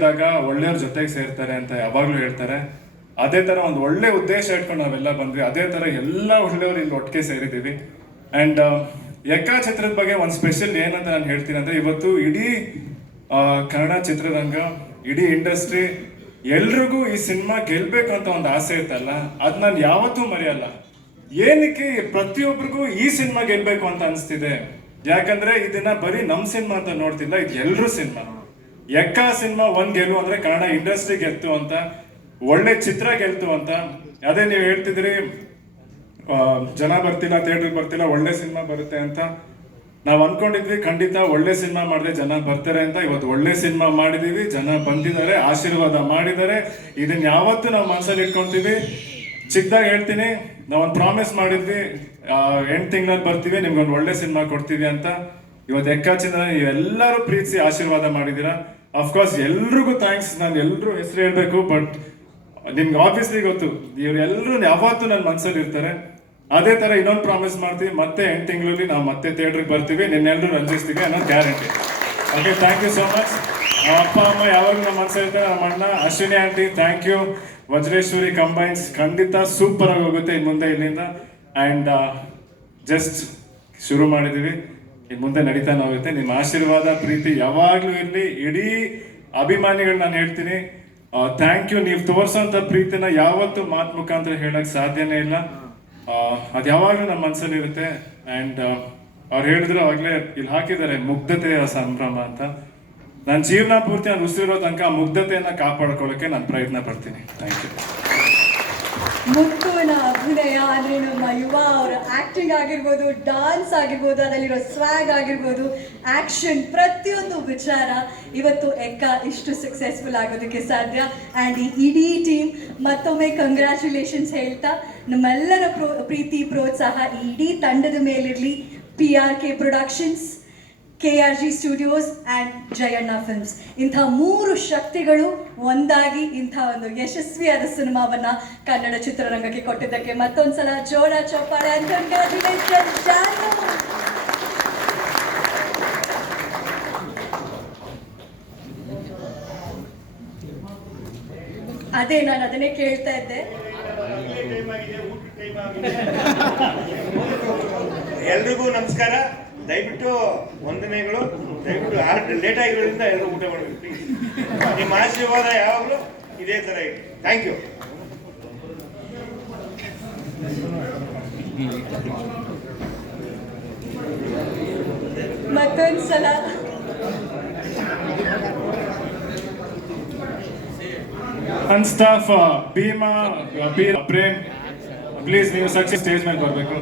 ಇದ್ದಾಗ ಒಳ್ಳೆಯವ್ರ ಜೊತೆಗೆ ಸೇರ್ತಾರೆ ಅಂತ ಯಾವಾಗ್ಲೂ ಹೇಳ್ತಾರೆ. ಅದೇ ತರ ಒಂದು ಒಳ್ಳೆ ಉದ್ದೇಶ ಇಟ್ಕೊಂಡು ನಾವೆಲ್ಲ ಬಂದ್ವಿ. ಅದೇ ತರ ಎಲ್ಲ ಒಳ್ಳೆಯವ್ರು ಇಲ್ಲಿ ಒಟ್ಟಿಗೆ ಸೇರಿದ್ದೀವಿ. ಅಂಡ್ ಯಕ್ಕ ಚಿತ್ರದ ಬಗ್ಗೆ ಒಂದು ಸ್ಪೆಷಲ್ ಏನಂತ ನಾನು ಹೇಳ್ತೀನಿ ಅಂದ್ರೆ ಇವತ್ತು ಇಡೀ ಕನ್ನಡ ಚಿತ್ರರಂಗ, ಇಡೀ ಇಂಡಸ್ಟ್ರಿ ಎಲ್ರಿಗೂ ಈ ಸಿನಿಮಾ ಗೆಲ್ಬೇಕು ಅಂತ ಒಂದು ಆಸೆ ಇತ್ತಲ್ಲ? ಅದ್ ನಾನು ಯಾವತ್ತೂ ಮರೆಯಲ್ಲ. ಏನಕ್ಕೆ ಪ್ರತಿಯೊಬ್ಬರಿಗೂ ಈ ಸಿನಿಮಾ ಗೆಲ್ಬೇಕು ಅಂತ ಅನಿಸ್ತಿದೆ? ಯಾಕಂದ್ರೆ ಇದನ್ನ ಬರೀ ನಮ್ಮ ಸಿನಿಮಾ ಅಂತ ನೋಡ್ತಿಲ್ಲ, ಇದು ಎಲ್ಲರೂ ಸಿನಿಮಾ. ಎಕ್ಕ ಸಿನಿಮಾ ಒಂದ್ ಗೆಲ್ಲು ಅಂದ್ರೆ ಕನ್ನಡ ಇಂಡಸ್ಟ್ರಿ ಗೆಲ್ತು ಅಂತ, ಒಳ್ಳೆ ಚಿತ್ರ ಗೆಲ್ತು ಅಂತ. ಅದೇ ನೀವು ಹೇಳ್ತಿದ್ರಿ ಜನ ಬರ್ತಿಲ್ಲ, ಥಿಯೇಟರ್ ಬರ್ತಿಲ್ಲ, ಒಳ್ಳೆ ಸಿನಿಮಾ ಬರುತ್ತೆ ಅಂತ. ನಾವು ಅನ್ಕೊಂಡಿದ್ವಿ ಖಂಡಿತ ಒಳ್ಳೆ ಸಿನಿಮಾ ಮಾಡಿದ್ರೆ ಜನ ಬರ್ತಾರೆ ಅಂತ. ಇವತ್ತು ಒಳ್ಳೆ ಸಿನಿಮಾ ಮಾಡಿದೀವಿ, ಜನ ಬಂದಿದ್ದಾರೆ, ಆಶೀರ್ವಾದ ಮಾಡಿದ್ದಾರೆ. ಇದನ್ನ ಯಾವತ್ತೂ ನಾವು ಮನಸ್ಸಲ್ಲಿ ಇಟ್ಕೊಂತೀವಿ. ಚಿಕ್ಕದಾಗ ಹೇಳ್ತೀನಿ, ನಾವೊಂದು ಪ್ರಾಮಿಸ್ ಮಾಡಿದ್ವಿ ಎಂಟು ತಿಂಗಳಲ್ಲಿ ಬರ್ತೀವಿ, ನಿಮ್ಗೊಂದು ಒಳ್ಳೆ ಸಿನಿಮಾ ಕೊಡ್ತೀವಿ ಅಂತ. ಇವತ್ತು ಎಕ್ಕಾಚಿಂದ ನೀವೆಲ್ಲರೂ ಪ್ರೀತಿಸಿ ಆಶೀರ್ವಾದ ಮಾಡಿದ್ದೀರಾ. ಅಫ್ಕೋರ್ಸ್ ಎಲ್ರಿಗೂ ಥ್ಯಾಂಕ್ಸ್ ನಾನು ಎಲ್ಲರೂ ಹೆಸರು ಹೇಳಬೇಕು ಬಟ್ ನಿಮ್ಗೆ ಆಬ್ವಿಯಸ್ಲಿ ಗೊತ್ತು. ಇವರೆಲ್ಲರೂ ಯಾವತ್ತೂ ನನ್ನ ಮನಸ್ಸಲ್ಲಿ ಇರ್ತಾರೆ. ಅದೇ ತರ ಇನ್ನೊಂದು ಪ್ರಾಮಿಸ್ ಮಾಡ್ತೀವಿ ಮತ್ತೆ ಎಂಟು ತಿಂಗಳಲ್ಲಿ ನಾವು ಮತ್ತೆ ಥಿಯೇಟ್ರಿಗೆ ಬರ್ತೀವಿ. ನಿನ್ನೆಲ್ಲರೂ ರಂಜಿಸ್ತೀವಿ ಅನ್ನೋದು guarantee okay thank you so much ನಮ್ಮ ಅಪ್ಪ, ಅಮ್ಮ ಯಾವಾಗಲೂ ನಮ್ಮ ಮನಸ್ಸಲ್ಲಿ ನಮ್ಮ ಅಣ್ಣ, Ashwini aunty thank you Vajreshwari combines ಖಂಡಿತ ಸೂಪರ್ ಆಗಿ ಹೋಗುತ್ತೆ ಇನ್ನು ಮುಂದೆ ಇಲ್ಲಿಂದ. ಆ್ಯಂಡ್ ಜಸ್ಟ್ ಶುರು ಮಾಡಿದ್ದೀವಿ. ಇನ್ನು ಮುಂದೆ ನಡೀತಾನೆ ಹೋಗುತ್ತೆ. ನಿಮ್ಮ ಆಶೀರ್ವಾದ, ಪ್ರೀತಿ ಯಾವಾಗಲೂ ಇರಲಿ. ಇಡೀ ಅಭಿಮಾನಿಗಳು ನಾನು ಹೇಳ್ತೀನಿ ಥ್ಯಾಂಕ್ ಯು ನೀವು ತೋರಿಸೋಂಥ ಪ್ರೀತಿನ ಯಾವತ್ತೂ ಮಾತು ಮುಖಾಂತರ ಹೇಳಕ್ ಸಾಧ್ಯನೇ ಇಲ್ಲ. ಅದು ಯಾವಾಗಲೂ ನಮ್ಮ ಮನಸ್ಸಲ್ಲಿ ಇರುತ್ತೆ. ಆ್ಯಂಡ್ ಅವ್ರು ಹೇಳಿದ್ರು ಆಗಲೇ ಇಲ್ಲಿ ಹಾಕಿದ್ದಾರೆ, ಮುಗ್ಧತೆಯ ಸಂಭ್ರಮ ಅಂತ. ನನ್ನ ಜೀವನ ಪೂರ್ತಿ ನಾನು ಉಸಿರಿರೋ ತನಕ ಆ ಮುಗ್ಧತೆಯನ್ನು ಕಾಪಾಡ್ಕೊಳ್ಳೋಕೆ ನಾನು ಪ್ರಯತ್ನ ಪಡ್ತೀನಿ. ಥ್ಯಾಂಕ್ ಯು ಮುತ್ತುವಿನ ಅಭಿನಯ ಅಂದ್ರೆ ನಮ್ಮ ಯುವ ಅವರ ಆಕ್ಟಿಂಗ್ ಆಗಿರ್ಬೋದು ಡಾನ್ಸ್ ಆಗಿರ್ಬೋದು, ಅದರಲ್ಲಿರೋ ಸ್ವಾಗ್ ಆಗಿರ್ಬೋದು ಆಕ್ಷನ್ ಪ್ರತಿಯೊಂದು ವಿಚಾರ ಇವತ್ತು ಎಕ್ಕ ಇಷ್ಟು ಸಕ್ಸಸ್ಫುಲ್ ಆಗೋದಕ್ಕೆ ಸಾಧ್ಯ. ಆ್ಯಂಡ್ ಈ ಇಡೀ ಟೀಮ್ ಮತ್ತೊಮ್ಮೆ ಕಂಗ್ರ್ಯಾಚುಲೇಷನ್ಸ್ ಹೇಳ್ತಾ, ನಮ್ಮೆಲ್ಲರ ಪ್ರೋ ಪ್ರೀತಿ, ಪ್ರೋತ್ಸಾಹ ಈ ಇಡೀ ತಂಡದ ಮೇಲಿರಲಿ. P R K productions K R G studios and Jayanna films ಇಂಥ ಮೂರು ಶಕ್ತಿಗಳು ಒಂದಾಗಿ ಇಂಥ ಒಂದು ಯಶಸ್ವಿಯಾದ ಸಿನಿಮಾವನ್ನು ಕನ್ನಡ ಚಿತ್ರರಂಗಕ್ಕೆ ಕೊಟ್ಟಿದ್ದಕ್ಕೆ ಚಪ್ಪಾಳೆ and congratulations, ಜಾನು. ಅದೇ ನಾನು ಅದನ್ನೇ ಕೇಳ್ತಾ ಇದ್ದೆ. ಎಲ್ರಿಗೂ ನಮಸ್ಕಾರ. ದಯವಿಟ್ಟು ವಂದನೆಗಳು ದಯವಿಟ್ಟು ಆರು ಲೇಟ್ ಆಗಿರೋದ್ರಿಂದ ಎಲ್ಲರೂ ಊಟ ಮಾಡಬೇಕು ನಿಮ್ಮ ಆಶೀರ್ವಾದ ಯಾವಾಗಲೂ ಇದೇ ಥರ ಇದೆ. ಥ್ಯಾಂಕ್ ಯು ಮತ್ತೊಂದ್ಸಲ. ಸ್ಟಾಫ್ ಭೀಮಾ ಪ್ರೇಮ್ ಪ್ಲೀಸ್ ನೀವು ಸಚ್ಚಿ ಸ್ಟೇಜ್ ಮೇಲೆ ಬರಬೇಕು.